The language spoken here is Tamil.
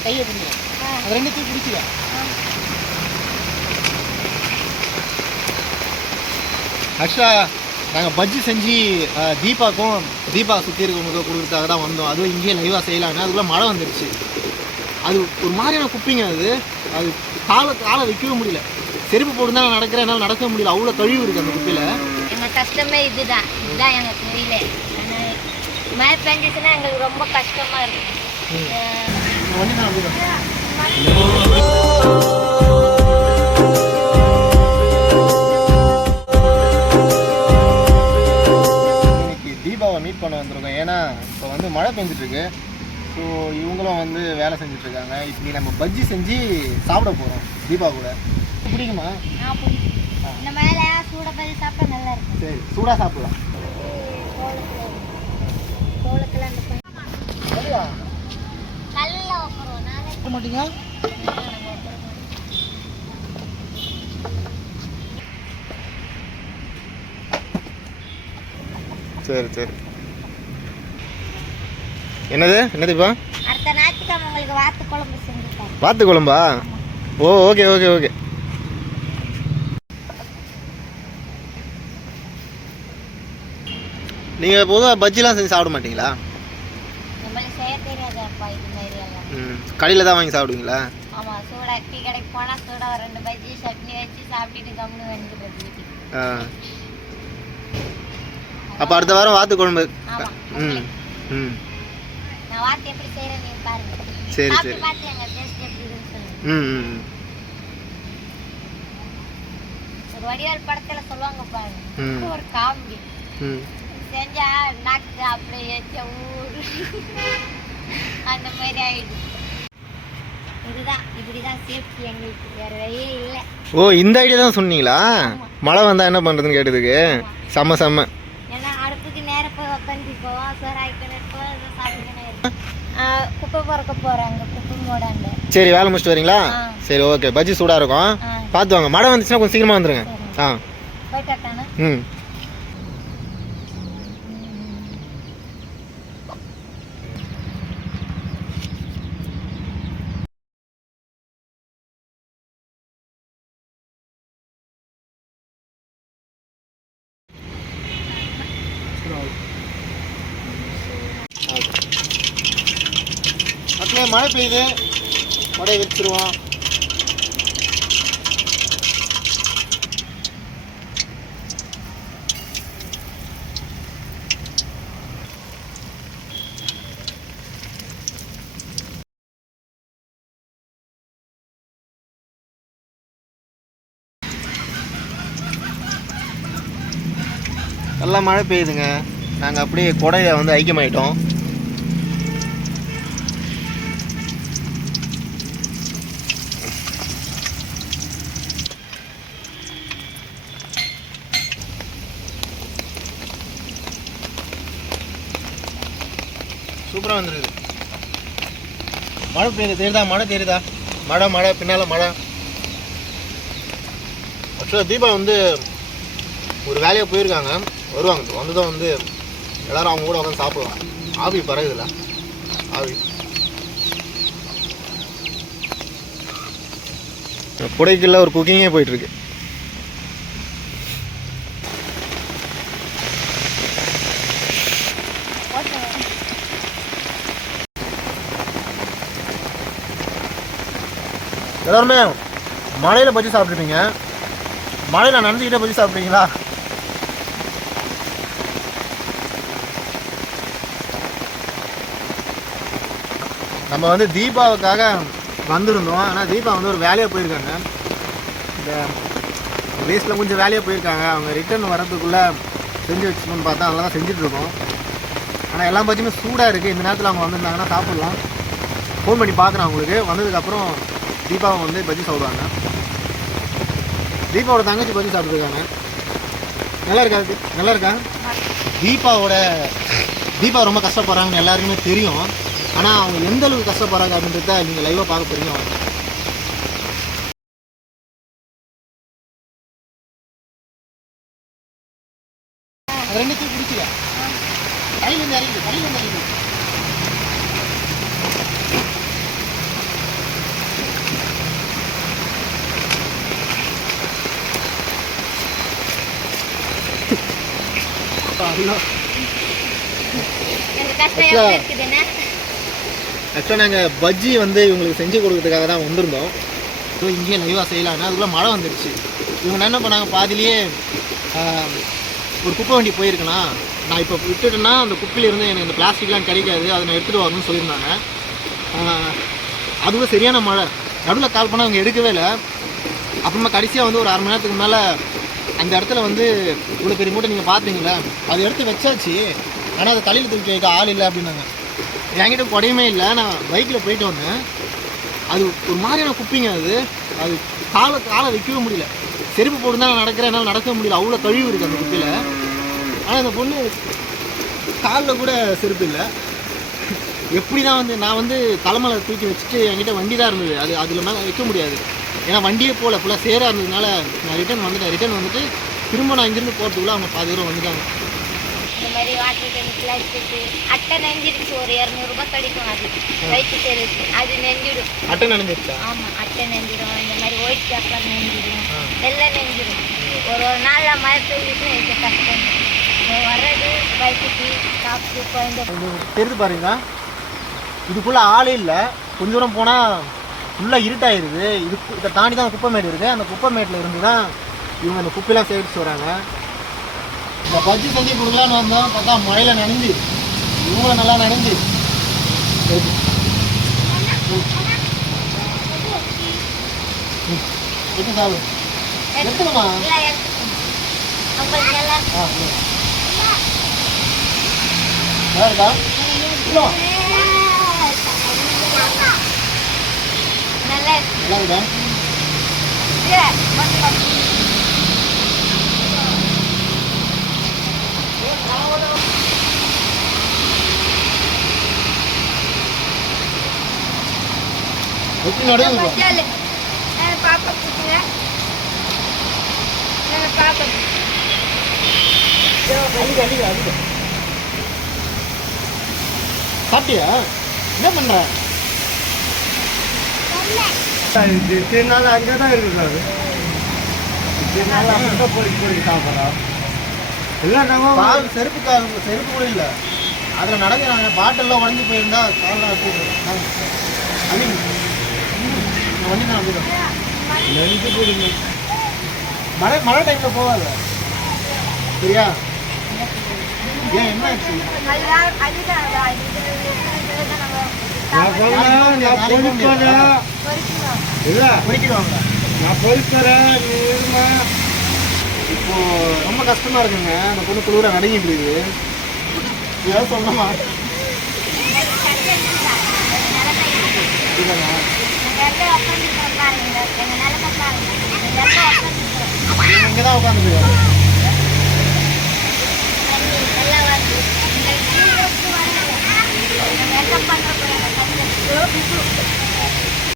நான் கையை பிடிக்கிறேன். அது ரெண்டுத்தையும் பிடிச்சிக்க. ஆக்சுவலாக நாங்கள் பஜ்ஜி செஞ்சு தீபா சுற்றி இருக்கவங்களுக்கு கொடுக்குறதுக்காக தான் வந்தோம். அதுவும் இங்கேயே லைவாக செய்யலாங்க. அதுக்குள்ளே மழை வந்துடுச்சு. அது ஒரு மாதிரியான குப்பைங்க. அது காலை வைக்கவே முடியல. செருப்பு போட்டு தான் நடக்கிறேன், என்னால் நடக்க முடியல. அவ்வளோ கழிவு இருக்குது அந்த குப்பையில். எங்கள் கஷ்டமே இதுதான் எங்களுக்கு தெரியல. மழை பெஞ்சிச்சுன்னா எங்களுக்கு ரொம்ப கஷ்டமாக இருக்கும். வண்டி தான் அப்படி தீபாவை மீட் பண்ண வந்திருக்கோம். ஏன்னா இப்போ வந்து மழை பெஞ்சிட்ருக்கு. ஸோ இவங்களும் வந்து வேலை செஞ்சிட்ருக்காங்க. இப்படி நம்ம பஜ்ஜி செஞ்சு சாப்பிட போகிறோம் தீபா கூட. பிடிக்குமா? இந்த மேலே சூடாக பஜ்ஜி சாப்பிட்டா நல்லா இருக்கும். சரி, சூடாக சாப்பிடலாம். மாட்டீங்க? சரி சரி. என்னதுப்பா? அடுத்த ஞாயிற்றுக்கிழமை உங்களுக்கு வாத்து குழம்பு செஞ்சுருக்கேன். வாத்து குழம்பா? ஓ, ஓகே ஓகே ஓகே. நீங்கள் பொதுவாக பஜ்ஜிலாம் செஞ்சு சாப்பிட மாட்டீங்களா? நம்மளுக்கு செய்ய தெரியாதுப்பா இது மாதிரி எல்லாம். கடையில் தான் வாங்கி சாப்பிடுவீங்களா? ஆமாம், சூடாக டீ கடைக்கு போனால் சூடாக 2 பஜ்ஜி சட்னி வச்சு சாப்பிட்டுட்டு கம்முன்னு வந்துடுறது வீட்டுக்கு. அப்போ அடுத்த வாரம் வாத்து குழம்பு. நான் வாத்து எப்படி செய்கிறேன் நீங்கள் பாருங்க. சரி சரி. பார்த்து எங்கள் டேஸ்ட் எப்படி இருக்குன்னு சொல்லுங்கள். ஒரு வடிவேல் படத்தில் சொல்லுவாங்க பாருங்க, ஒரு காமெடி செஞ்சா நாக்கு அப்படியே ஊரு அந்த மாதிரி ஆயிடுச்சு. இப்படிதான் சேஃப்டி எங்களுக்கு, வேற வழியே இல்லை. ஓ, இந்த ஐடியா தான் சொன்னீங்களா? மழை வந்தா என்ன பண்றதுன்னு கேட்டதுக்கு செம்ம. ஏன்னா அடுப்புக்கு நேரம் போய் உட்காந்து போவோம், சோறாய்க்கணும் சாப்பிட்டுக்கணும். குப்பை பொறுக்க போறாங்க, குப்பை மூடாண்ட. சரி, வேலை முடிச்சுட்டு வரீங்களா? சரி, ஓகே. பஜ்ஜி சூடா இருக்கும், பார்த்து வாங்க. மழை வந்துச்சுன்னா கொஞ்சம் சீக்கிரமா வந்துருங்க. போயிட்டாட்டானா? அப்படியே மழை பெய்யுது, மழை வச்சிருவோம். நல்லா மழை பெய்யுதுங்க. நாங்கள் அப்படியே கொடையை வந்து ஐக்கியமாயிட்டோம். சூப்பராக வந்துருக்குது. மழை பெய்யுது, மழை தெரியுதா? மழை பின்னால் மழை. ஆக்சுவலாக தீபா வந்து ஒரு வேலையாக போயிருக்காங்க, வருவாங்க. வந்துதான் வந்து எல்லோரும் அவங்க கூட உட்காந்து சாப்பிடுவாங்க. ஆவி பறகுதுல்ல, ஆவி. புடைக்குள்ள ஒரு குக்கிங்கே போயிட்டுருக்கு. எல்லாருமே மழையில் பஜ்ஜி சாப்பிட்ருப்பீங்க. மழையில் நனைஞ்சிக்கிட்டே பஜ்ஜி சாப்பிட்றீங்களா? நம்ம வந்து தீபாவுக்காக வந்திருந்தோம். ஆனால் தீபா வந்து ஒரு வேலையாக போயிருக்காங்க. இந்த வேஸ்ட்டில் கொஞ்சம் வேலையாக போயிருக்காங்க. அவங்க ரிட்டர்ன் வரதுக்குள்ளே செஞ்சு வச்சுக்கணும்னு பார்த்தா அதெல்லாம் தான் செஞ்சுட்ருக்கோம். ஆனால் எல்லா பஜ்ஜியுமே சூடாக இருக்குது. இந்த நேரத்தில் அவங்க வந்திருந்தாங்கன்னா சாப்பிட்லாம். ஃபோன் பண்ணி பார்க்குறேன் அவங்களுக்கு. வந்ததுக்கப்புறம் தீபாவை வந்து பஜ்ஜி சாப்பிடுவாங்க. தீபாவோட தங்கச்சி பஜ்ஜி சாப்பிட்ருக்காங்க. நல்லா இருக்கா? தீபா ரொம்ப கஷ்டப்படுறாங்கன்னு எல்லாருக்குமே தெரியும். ஆனால் அவங்க எந்த அளவுக்கு கஷ்டப்படுறாங்க அப்படின்றத நீங்கள் லைவாக பார்க்க போகிறீங்க. அது ரெண்டுத்தையும் பிடிச்சிக்க. கடையிலேருந்து இறங்கி அவ்வளோ எங்க கஷ்டம் எப்படி இருக்குதுன்னா ஆக்சுவலாக நாங்கள் பஜ்ஜி வந்து இவங்களுக்கு செஞ்சு கொடுக்கறதுக்காக தான் வந்திருந்தோம். ஸோ இங்கேயே லைவாக செய்யலாம்னா அதுக்குள்ளே மழை வந்துடுச்சு. இவங்க என்ன பண்ணாங்க, பாதிலேயே ஒரு குப்பை வண்டி போயிருக்கேண்ணா, நான் இப்போ விட்டுட்டேன்னா அந்த குப்பையிலேருந்து எனக்கு இந்த பிளாஸ்டிக்லாம் கிடைக்காது, அதை நான் எடுத்துகிட்டு வரணும்னு சொல்லியிருந்தாங்க. அதுவும் சரியான மழை, நடுவில் கால் பண்ணால் அவங்க எடுக்கவே இல்லை. அப்புறமா கடைசியாக வந்து ஒரு 1/2 மணி நேரத்துக்கு மேலே அந்த இடத்துல வந்து இவ்வளோ பெரிய மூட்டை நீங்கள் பார்த்தீங்களா, அதை எடுத்து வச்சாச்சு, ஆனால் அதை தலையில் தூக்கி வைக்க ஆள் இல்லை அப்படின்னாங்க. என்கிட்ட குடையுமே இல்லை. நான் பைக்கில் போயிட்டு வந்தேன். அது ஒரு மாதிரியான குப்பிங்க, அது காலை வைக்கவே முடியல. செருப்பு போட்டு தான் நான் நடக்கிறேன், என்னால் நடக்கவே முடியல, அவ்வளோ கழிவு இருக்குது அந்த குப்பியில். ஆனால் அந்த பொண்ணு காலில் கூட செருப்பு இல்லை. எப்படி தான் வந்து நான் வந்து தலைமலை தூக்கி வச்சுட்டு என்கிட்ட வண்டி தான் இருந்தது, அதில் மேலே வைக்க முடியாது. ஏன்னா வண்டியே போகல, ஃபுல்லாக சேராக இருந்ததுனால நான் ரிட்டர்ன் வந்துட்டு திரும்ப நான் இங்கேருந்து போகிறதுக்குள்ள அவங்க பாதி தூரம் வந்துட்டாங்க. இந்த மாதிரி வாட்டர் கேன் பிளாஸ்டிக் அட்டை நெஞ்சிடுச்சு, ஒரு 200 ரூபாய் கிடைக்கும். அது வயிற்று தெரியுது, அது நெஞ்சிடும். அட்டை நனைஞ்சிருச்சா? ஆமாம், அட்டை நெஞ்சிடும். இந்த மாதிரி ஒயிட் பேப்பர் நெஞ்சிடும், எல்லாம் நெஞ்சிடும். ஒரு நாளில் மழை பெய்யுதுன்னு எனக்கு கஷ்டம். வர்றது வயிற்றுக்கு சாப்பிட்டு குழந்தை தெரிஞ்சு பாருங்க, இதுக்குள்ளே ஆளே இல்லை. கொஞ்ச தூரம் போனால் ஃபுல்லாக இருட்டாயிருது. இதை தாண்டி தான் குப்பை மேடு இருக்குது. அந்த குப்பை மேட்டில் இருந்து தான் இவங்க அந்த குப்பையெல்லாம் சேகரிச்சு வராங்க. இந்த பஜ்ஜி செஞ்சு கொடுக்கலான்னு வந்தோம், பார்த்தா மழையில் நனைஞ்சு இவங்கள நல்லா நனைஞ்சு. எடுத்து சாப்பிடு, எடுத்துக்கமா. உங்களுக்கு நல்லா இருக்கா? நல்லா நல்லா இருக்கா? எப்படி நடுவு பாப்பா குட்டிங்க பாப்பா சாப்பிட்டியா? என்ன பண்ற? அங்கே தான் இருக்குது. போய் சாப்பிட்றோம். இல்லை நம்ம பால் செருப்பு கூட இல்லை. அதில் நடக்கிறாங்க. பாட்டெல்லாம் உடஞ்சி போயிருந்தா காலெலாம் வச்சுருக்கோம். வண்டி தான் வந்துடும். நெஞ்சு போடுங்க. மழை டைமில் போகாத, சரியா? ஏன் என்ன ஆச்சு? நான் சொன்னேன், நான் பொறுப்பேன். இல்லை, பொறிக்கிடுவாங்க. நான் பொறுப்பேன். நீ இருமா. இப்போ ரொம்ப கஷ்டமா இருக்குங்க. அந்த பொண்ணு குழுவுற நடுங்கிட்டு இருக்குது. ஏதாவது சொல்லணுமா? இங்கே தான் உட்காந்துருக்காங்க.